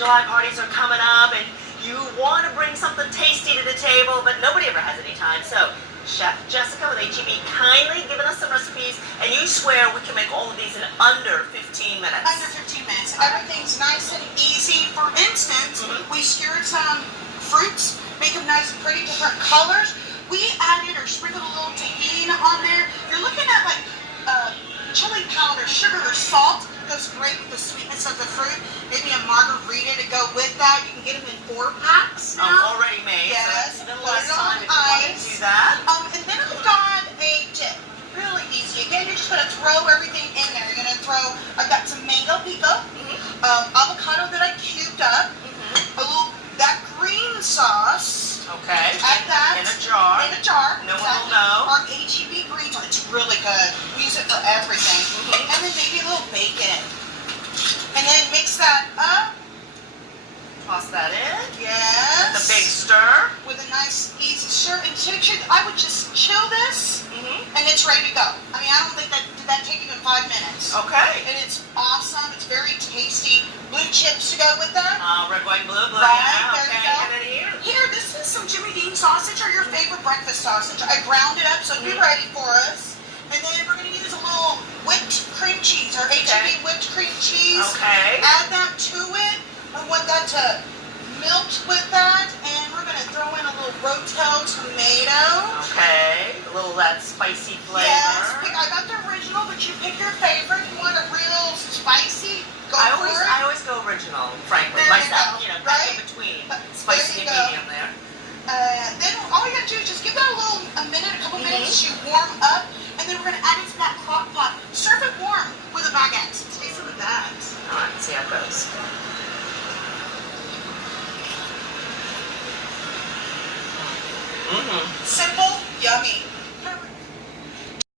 July parties are coming up and you want to bring something tasty to the table, but nobody ever has any time. So Chef Jessica with HEB kindly given us some recipes, and you swear we can make all of these in under 15 minutes. Under 15 minutes. Everything's nice and easy. For instance, we skewered some fruits, make them nice and pretty, different colors. We added or sprinkled a little tahini on there. You're looking at like chili powder, sugar, or salt. Goes great with the sweetness of the fruit. Maybe a margarita to go with that. You can get them in 4-packs now. Already made. Yes. So that's even Put less it time on if you want to ice. do that. And then I've got a dip. Really easy. Again, you're just going to throw everything in there. You're going to throw, I've got some mango pico, avocado that I cubed up, a little, that green sauce. Okay. Add that. In a jar. In a jar. No one will know. Our HEB green sauce. It's really good. We use it for everything. And then maybe a little bacon. And then mix that up. Toss that in. Yes. The big stir. With a nice easy stir. And I would just chill this, and it's ready to go. I mean, I don't think that take even 5 minutes. Okay. And it's awesome. It's very tasty. Blue chips to go with that. Red, white, blue. Right, Yeah, there okay. you go. And then here. Here, this is some Jimmy Dean sausage, or your favorite breakfast sausage. I ground it up so it'll be ready for us. And then we're going to use a little whipped cream cheese, or HEB whipped cream cheese. Okay. Add that to it. I want that to melt with that. And we're going to throw in a little Rotel tomato. Okay. A little of that spicy flavor. Yes. I got the original, but you pick your favorite. You want a real spicy? I always go original, frankly. There you Myself, go. you know, Right? in between. There Spicy you and go. medium there. Then all you got to do is just give that a minute, a couple minutes to warm up. And then we're going to add it to that crock pot. Serve it warm with a baguette. Taste it with that. All right, let's see how it goes. Simple